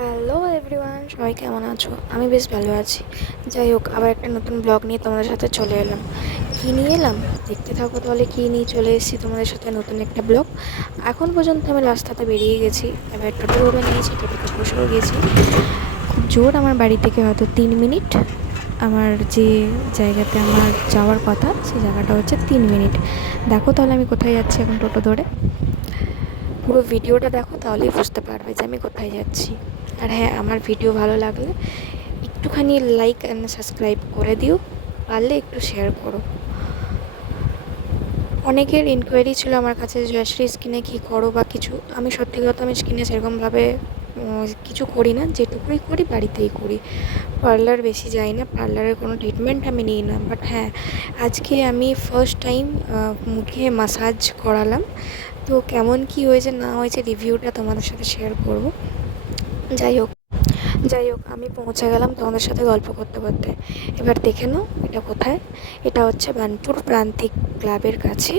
Hello everyone, সবাই কেমন আছো? আমি বেশ ভালো আছি। যাই হোক, আবার একটা নতুন ব্লগ নিয়ে তোমাদের সাথে চলে এলাম। কী নিয়ে এলাম দেখতে থাকো তাহলে। কী নিয়ে চলে এসেছি তোমাদের সাথে নতুন একটা ব্লগ। এখন পর্যন্ত আমি রাস্তাতে বেরিয়ে গেছি, এবার টোটো ধরে নিয়েছি, টোটোতে বসেও গেছি। খুব জোর আমার বাড়ি থেকে হয়তো 3 মিনিট। আমার যে জায়গাতে আমার যাওয়ার কথা সেই জায়গাটা হচ্ছে 3 মিনিট। দেখো তাহলে আমি কোথায় যাচ্ছি এখন টোটো ধরে। পুরো ভিডিওটা দেখো তাহলেই বুঝতে পারবে যে আমি কোথায় যাচ্ছি। আর হ্যাঁ, আমার ভিডিও ভালো লাগলে একটুখানি লাইক অ্যান্ড সাবস্ক্রাইব করে দিও, পারলে একটু শেয়ার করো। অনেকের ইনকোয়ারি ছিল আমার কাছে, জয়শ্রী স্কিনে কী করো বা কিছু। আমি সত্যি কথা, আমি স্কিনে সেরকমভাবে কিছু করি না, যেটুকুই করি বাড়িতেই করি। পার্লার বেশি যাই না, পার্লারের কোনো ট্রিটমেন্ট আমি নিই না। বাট হ্যাঁ, আজকে আমি ফার্স্ট টাইম মুখে মাসাজ করালাম। তো কেমন কী হয়েছে না হয়েছে রিভিউটা তোমাদের সাথে শেয়ার করব। যাই হোক, আমি পৌঁছে গেলাম তোমাদের সাথে গল্প করতে করতে। এবার দেখে নাও এটা কোথায়। এটা হচ্ছে বার্নপুর প্রান্তিক ক্লাবের কাছে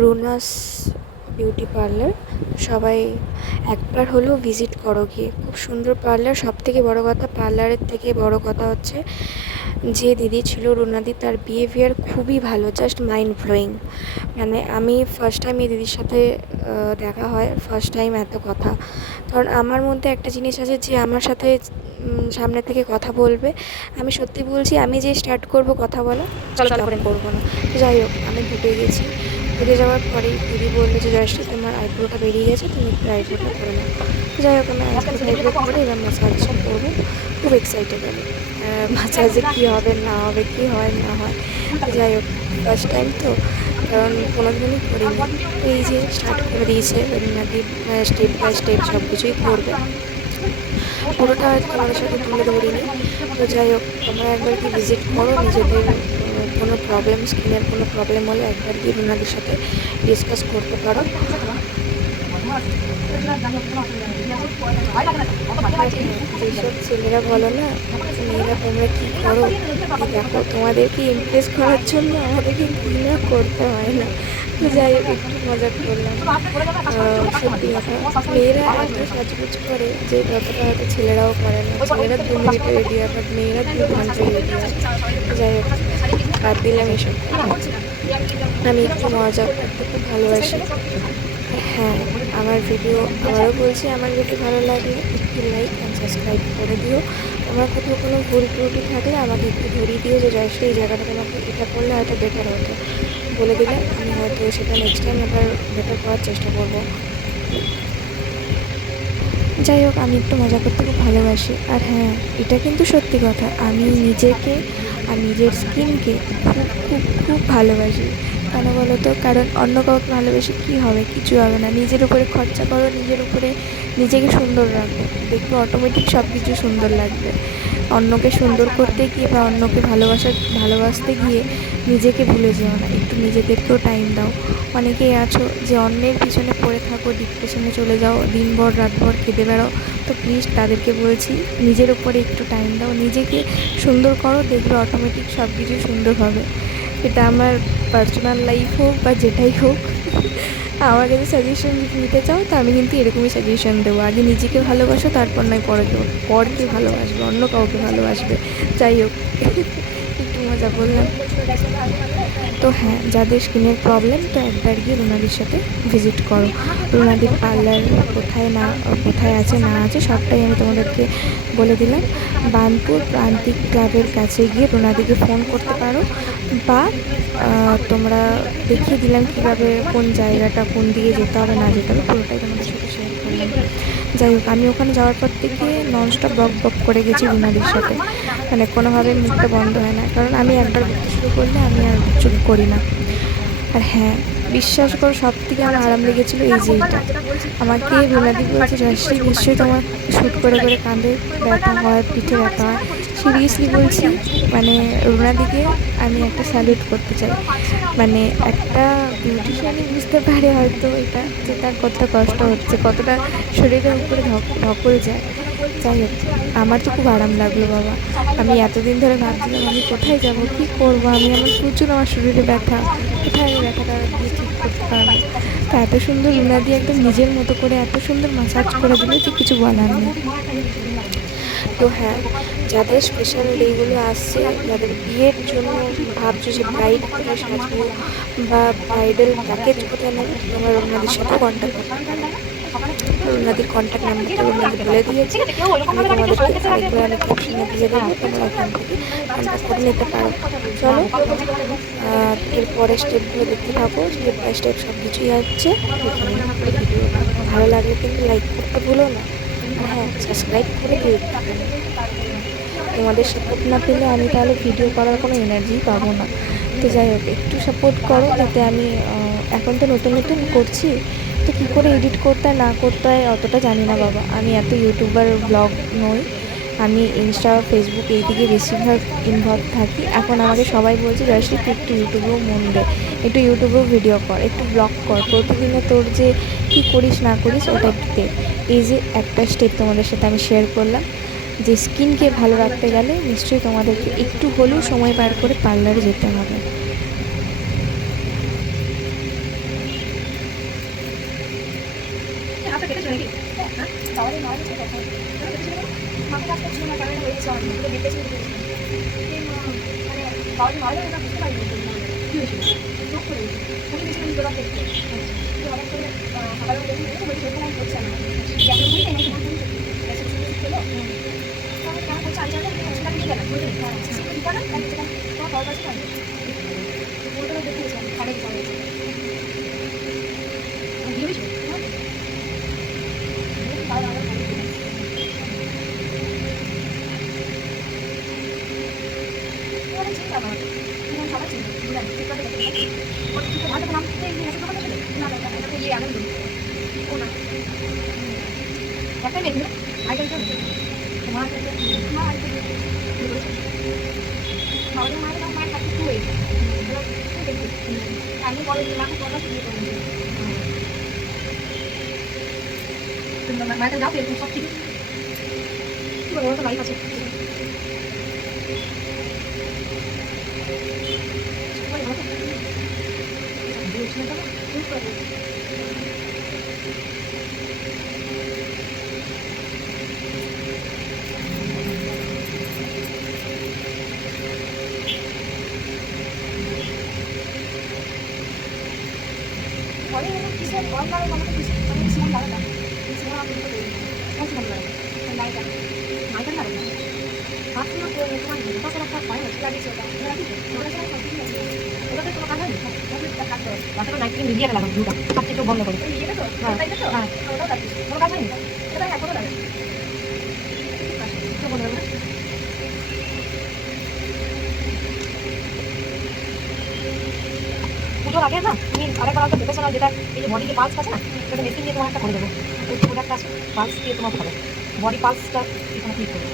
রুনাস বিউটি পার্লার। সবাই একবার হলেও ভিজিট করো গিয়ে, খুব সুন্দর পার্লার। সব থেকে বড়ো কথা, পার্লারের থেকে বড়ো কথা হচ্ছে যে দিদি ছিল রুনাদি, তার বিহেভিয়ার খুবই ভালো, জাস্ট মাইন্ড ব্লোয়িং। মানে আমি ফার্স্ট টাইম এই দিদির সাথে দেখা হয়, ফার্স্ট টাইম এত কথা। কারণ আমার মধ্যে একটা জিনিস আছে যে আমার সাথে সামনে থেকে কথা বলবে, আমি সত্যি বলছি, আমি যে স্টার্ট করব কথা বলা তখন করবো না। তো যাই হোক, আমি ঢুকে গেছি। ঢুকে যাওয়ার পরেই দিদি বললো যে জয়শ্রী, তোমার আইব্রোটা বেরিয়ে গেছে, তুমি একটু আইব্রোটা করে নাও। তো যাই হোক, আমি আইব্রো করে এবার ম্যাসাজ করবো। খুব এক্সাইটেড আমি, ম্যাসাজে কী হবে না হবে, কী হয় না হয়। তো যাই হোক, ফার্স্ট টাইম তো, কারণ কোনো দিনই করিনি। তো এই যে স্টার্ট করে দিয়েছে রবীন্দ্রনাথ, স্টেপ বাই স্টেপ সব কিছুই করবে। পুরোটা হয়তো তোমাদের সাথে তুলে ধরিনি। তো যাই হোক, তোমরা একবার কি ভিজিট করো, নিজেদের কোনো প্রবলেম, স্কিনের কোনো প্রবলেম হলে একবার কি রুনাদের সাথে ডিসকাস করতে পারো। যেসব ছেলেরা বলো না, মেয়েরা তোমরা কী করো, এই দেখো, তোমাদেরকে ইমপ্রেস করার জন্য আমাদেরকে কী না করতে হয় না। তো যাই হোক, একটু মজা করলাম। সত্যি কথা, মেয়েরা এত সাজগুজ করে যে যতটা হয়তো ছেলেরাও করে না। ছেলেরা 2 মিনিটে রেডি হয়, বাট মেয়েরা 2 ঘন্টায় রেডি হয়। যাই হোক, বাদ দিলাম এসব। আমি একটু মজা করতে খুব ভালোবাসি। হ্যাঁ, আমার ভিডিও আবারও বলছি, আমার ভিডিও ভালো লাগলে একটু লাইক অ্যান্ড সাবস্ক্রাইব করে দিও। আমার কোথাও কোনো ভুল ত্রুটি থাকলে আমাকে একটু ধরিয়ে দিও যে জয়শ্রী, এই জায়গাটা তোমাকে এটা করলে হয়তো বেটার হতো, বলে দিলে আমি হয়তো সেটা নেক্সট টাইম আবার বেটার করার চেষ্টা করব। যাই হোক, আমি একটু মজা করতে খুব ভালোবাসি। আর হ্যাঁ, এটা কিন্তু সত্যি কথা, আমি নিজেকে আর নিজের স্কিনকে খুব খুব খুব ভালোবাসি। কেন বলো তো? কারণ অন্য কাউকে ভালোবেসে কী হবে? কিছু হবে না। নিজের উপরে খরচা করো, নিজের উপরে নিজেকে সুন্দর রাখো, দেখবে অটোমেটিক সব কিছু সুন্দর লাগবে। অন্যকে সুন্দর করতে গিয়ে বা অন্যকে ভালোবাসতে গিয়ে নিজেকে ভুলে যেও না, একটু নিজেদেরকেও টাইম দাও। অনেকেই আছো যে অন্যের পিছনে পড়ে থাকো, ডিপ্রেশনে চলে যাও, দিনভর রাতভর কেঁদে বেড়াও। তো প্লিজ তাদেরকে বলছি, নিজের উপরে একটু টাইম দাও, নিজেকে সুন্দর করো, দেখবে অটোমেটিক সব কিছু সুন্দর হবে। এটা আমার পার্সোনাল লাইফ হোক বা যেটাই হোক, আমার কাছে সাজেশন নিতে চাও তো আমি কিন্তু এরকমই সাজেশন দেবো। আগে নিজেকে ভালোবাসো, তারপর নয় পরকে ভালোবাসবে, অন্য কাউকে ভালোবাসবে। যাই হোক, একটু মজা করলাম। তো হ্যাঁ, যাদের স্কিনের প্রবলেম, তো একবার গিয়ে রুনাদির সাথে ভিজিট করো। রুনাদির পার্লার কোথায় আছে না আছে সবটাই আমি তোমাদেরকে বলে দিলাম। বার্নপুর প্রান্তিক ক্লাবের কাছে গিয়ে রুনাদিকে ফোন করতে পারো, বা তোমরা দেখিয়ে দিলাম কীভাবে, কোন জায়গাটা, কোন দিকে যেতে হবে না যেতে হবে, পুরোটাই তোমাদের সাথে শেয়ার করলাম। যাই হোক, আমি ওখানে যাওয়ার পর থেকে ননস্টপ বক বক করে গেছি রুনাদির সাথে। মানে কোনোভাবে মুখটা বন্ধ হয় না, কারণ আমি একবার বলতে শুরু করলে আমি আর চুপ করি না। আর হ্যাঁ, বিশ্বাস করো, সব থেকে আমার আরাম লেগেছিলো এই যে এইটা। আমাকে রুনাদি বলছে, জয়শ্রী নিশ্চয়ই তোমার শ্যুট করে করে কাঁধে ব্যথা হয়, পিঠে ব্যথা হয়। সিরিয়াসলি বলছি, মানে রুনাদিকে আমি একটা স্যালুট করতে চাই। মানে একটা বিউটিশিয়ানই বুঝতে পারে হয়তো এটা, যে তার কতটা কষ্ট হচ্ছে, কতটা শরীরের উপরে ধকল যায়। যাই হোক, আমার তো খুব আরাম লাগলো বাবা। আমি এতদিন ধরে ভাবছিলাম আমি কোথায় যাব, কী করবো, আমার প্রচুর, আমার শরীরে ব্যথা, কোথায় আমি ব্যথাটা গিয়ে ঠিক করতে পারবো। তো এত সুন্দর রুনাদি একদম নিজের মতো করে এত সুন্দর মাসাজ করে দিল যে কিছু বলার নেই। তো হ্যাঁ, যাদের স্পেশাল ডেগুলো আসছে, যাদের বিয়ের জন্য ভাবছো যে ব্রাইড কোথায় সাজবো বা ব্রাইডাল প্যাকেজ কোথায় নেবে, তোমরা রুনাদির সাথে কন্ট্যাক্ট করতে পারো। রুনাদির কন্ট্যাক্ট নাম্বারটা রুনাদি বলে দিয়েছি, আমি তোমাদেরকে আরেকবার আমি ক্যাপশনে দিয়ে দেবো, তোমরা ওখান থেকে কন্ট্যাক্ট করে নিতে পারো। চলো এরপরের স্টেপগুলো দেখতে থাকো, স্টেপ বাই স্টেপ সব কিছুই হচ্ছে এখানে। ভিডিও ভালো লাগলে কিন্তু লাইক করতে ভুলো না, আর হ্যাঁ সাবস্ক্রাইব করে দিও। তোমাদের সাপোর্ট না পেলে আমি তাহলে ভিডিও করার কোনো এনার্জিই পাবো না। তো যাই হোক, একটু সাপোর্ট করো যাতে আমি এখন তো নতুন নতুন করছি, তো কী করে এডিট করতে হয় না করতে হয় অতটা জানি না বাবা। আমি এত ইউটিউবার ব্লগ নই, আমি ইনস্টা ফেসবুক এই দিকে বেশিরভাগ ইনভলভ থাকি। এখন আমাকে সবাই বলছে জয়শ্রী তুই একটু ইউটিউবেও মন দে, একটু ইউটিউবেও ভিডিও কর, একটু ব্লগ কর, প্রতিদিনে তোর যে কী করিস না করিস ওটা একটু দে। এই যে একটা স্টেপ তোমাদের সাথে আমি শেয়ার করলাম, যে স্কিনকে ভালো রাখতে গেলে নিশ্চয়ই তোমাদেরকে একটু হলেও সময় বার করে পার্লারে যেতে হবে। মায়ের যাও এরকম সব ঠিক কি বলবো, ওরা তো লাইফ আছে। বন্ধ করে পুজোর আগে না তুমি আরেকবার একটা প্রফেশনাল যেটা এই যে বডি যে পালস আছে না, সেটা মেশিন দিয়ে তোমার একটা করে দেবো। ওই প্রোডাক্ট আছে পালস দিয়ে তোমার হবে, বডি পালসটা এখানে ক্লিক করবে।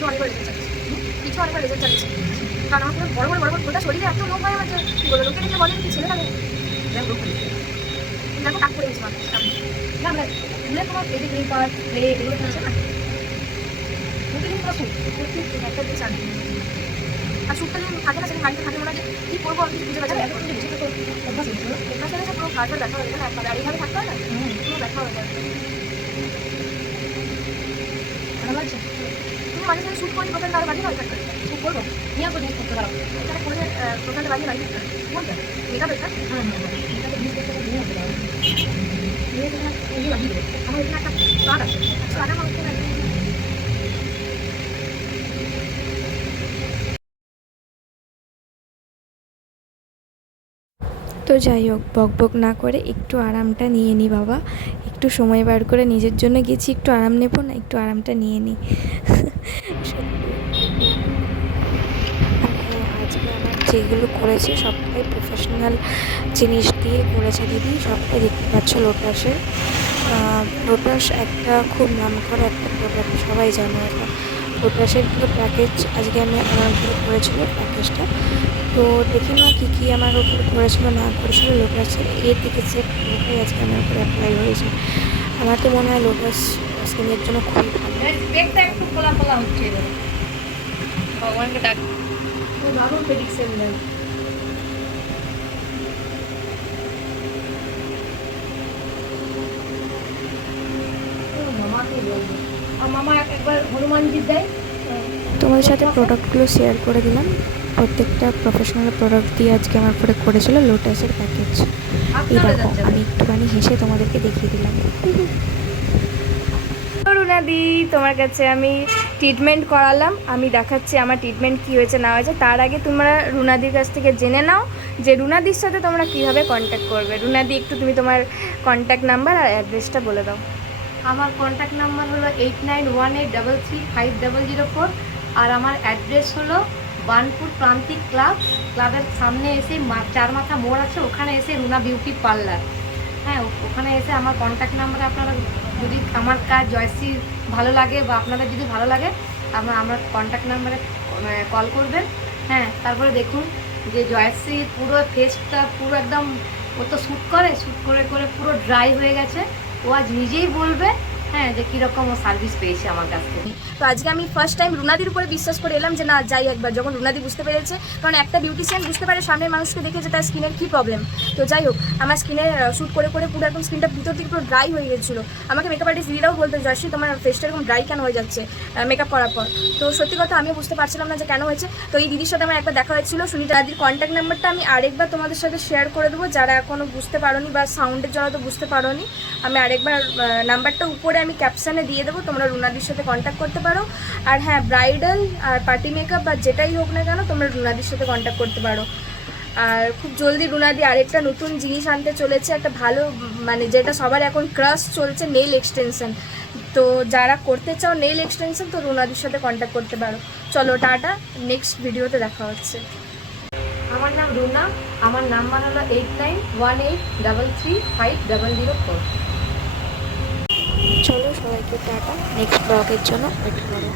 কিছু অনেকবার রেজাল্ট চালিয়েছি, কিছু অনেকবার রেজাল্ট চালিয়েছি, কারণ আমার বড় বড় বড় বড় গোটা শরীরে এত লোক হয় আমার যে কী বলো, লোকে দেখে বলে কি ছেলে লাগে যেমন লোক করেছে দেখো কাজ করে গেছি মানুষ না আমরা ফুলের তোমার বেবি ক্রিম পার্ট প্লে এগুলো আছে না, প্রতিদিন পুরো স্যুট একটা দিয়ে চান, আর স্যুটটা যদি থাকে না সেদিন বাড়িতে থাকে মনে হয় যে কী করবো আমি বুঝে পাচ্ছি এত কিন্তু বেশি তো অভ্যাস হয়েছিল, অভ্যাস হয়েছে পুরো কাজটা দেখা হয়ে গেলে একবার আর এইভাবে থাকতে হয় না, পুরো দেখা হয়ে যায়। ভালো লাগছে তুমি মাঝে সাথে শ্যুট করি প্রোফাইলটা আরও বাড়িয়ে থাকবে, শ্যুট করবো নিয়ে আসবো জিনিস করতে পারো এখানে করে প্রোফাইলটা বাড়িয়ে বাড়িয়ে থাকবে বলতে মেকআপ এটা মেকআপের জিনিস করতে নিয়ে আসতে পারো, নিয়ে এখানে বাড়িয়ে দেবো। আমার এখানে একটা কার্ড আছে, কার্ডের মধ্যে তো যাই হোক, বক বক না করে একটু আরামটা নিয়ে নিই বাবা, একটু সময় বার করে নিজের জন্য গেছি, একটু আরাম নেবো না, একটু আরামটা নিয়ে নিই। আর হ্যাঁ, আজকে আমার যেগুলো করেছে সবটাই প্রফেশনাল জিনিস দিয়ে করেছে দিদি, সবটাই দেখতে পাচ্ছ লোটাসের। লোটাস একটা খুব নামকরা একটা প্রোডাক্ট, সবাই জানো এটা। লোটাসের পুরো প্যাকেজ আজকে আমার উপরে করেছিল প্যাকেজটা। তো দেখি না কী কী আমার উপরে করেছিল না করেছিল, লোটাসের এর থেকে সেট পুরোটাই আজকে আমার উপরে অ্যাপ্লাই হয়েছে। আমার তো মনে হয় লোটাস স্কিনের জন্য খুবই ভালো। পেটটা একটু খোলা খোলা হচ্ছে ভগবানকে ডাক, দারুণ প্রেডিকশন দেয়। মামাকে বলবো, আর মামা একবার হনুমানজি দেয়। তোমাদের সাথে প্রোডাক্টগুলো শেয়ার করে দিলাম, প্রত্যেকটা প্রফেশনাল প্রোডাক্ট দিয়ে আজকে আমার পরে করেছিল লোটাসের প্যাকেজ। এই দেখো, আমি একটুখানি হেসে তোমাদেরকে দেখিয়ে দিলাম। রুনাদি, তোমার কাছে আমি ট্রিটমেন্ট করালাম, আমি দেখাচ্ছি আমার ট্রিটমেন্ট কী হয়েছে না হয়েছে। তার আগে তোমরা রুনাদির কাছ থেকে জেনে নাও যে রুনাদির সাথে তোমরা কীভাবে কন্ট্যাক্ট করবে। রুনাদি, একটু তুমি তোমার কন্ট্যাক্ট নাম্বার আর অ্যাড্রেসটা বলে দাও। আমার কন্ট্যাক্ট নাম্বার হলো 8918335004, আর আমার অ্যাড্রেস হলো বার্নপুর প্রান্তিক ক্লাব, ক্লাবের সামনে এসে চার মাথা মোড় আছে, ওখানে এসে রুনা বিউটি পার্লার। হ্যাঁ, ওখানে এসে আমার কন্ট্যাক্ট নাম্বারে আপনারা যদি আমার কাজ জয়শ্রীর ভালো লাগে বা আপনাদের যদি ভালো লাগে আমার কন্ট্যাক্ট নাম্বারে কল করবেন। হ্যাঁ, তারপরে দেখুন যে জয়শ্রীর পুরো ফেসটা পুরো একদম, ও তো শ্যুট করে করে পুরো ড্রাই হয়ে গেছে। ও আজ নিজেই বলবে হ্যাঁ যে কীরকম ও সার্ভিস পেয়েছে আমার কাছ থেকে। তো আজকে আমি ফার্স্ট টাইম রুনাদির উপরে বিশ্বাস করে এলাম যে না যাই একবার, যখন রুনাদি বুঝতে পেরেছে, কারণ একটা বিউটিশিয়ান বুঝতে পারে সামনের মানুষকে দেখে যে তার স্কিনের কী প্রবলেম। তো যাই হোক, আমার স্কিনে শ্যুট করে করে পুরো একদম স্কিনটা ভিতর থেকে পুরো ড্রাই হয়ে গেছিলো। আমাকে মেকআপ আর্টিস্ট দিদিরাও বলতো জয়শ্রী তোমার ফেসটা এরকম ড্রাই কেন হয়ে যাচ্ছে মেকআপ করার পর। তো সত্যি কথা আমিও বুঝতে পারছিলাম না যে কেন হয়েছে। তো এই দিদির সাথে আমার একবার দেখা হয়েছিল। সুনিতা দাদির কন্ট্যাক্ট নাম্বারটা আমি আরেকবার তোমাদের সাথে শেয়ার করে দেবো, যারা এখনও বুঝতে পারোনি বা সাউন্ডের জন্য তো বুঝতে পারোনি। আমি আরেকবার নাম্বারটা উপরে আমি ক্যাপশানে দিয়ে দেবো, তোমরা রুনাদির সাথে কন্ট্যাক্ট করতে পারো। আর হ্যাঁ, ব্রাইডাল আর পার্টি মেকআপ বা যেটাই হোক না কেন তোমরা রুনাদির সাথে কন্ট্যাক্ট করতে পারো। আর খুব জলদি রুনাদি আরেকটা নতুন জিনিস আনতে চলেছে, একটা ভালো মানে যেটা সবার এখন ক্রাশ চলছে, নেইল এক্সটেনশন। তো যারা করতে চাও নেইল এক্সটেনশন, তো রুনাদির সাথে কন্ট্যাক্ট করতে পারো। চলো টাটা, নেক্সট ভিডিওতে দেখা হচ্ছে। আমার নাম রুনা, আমার নাম্বার হলো 8918335004। চলো সবাইকে টাটা, নেক্সট ব্লগের জন্য ওয়েট করো।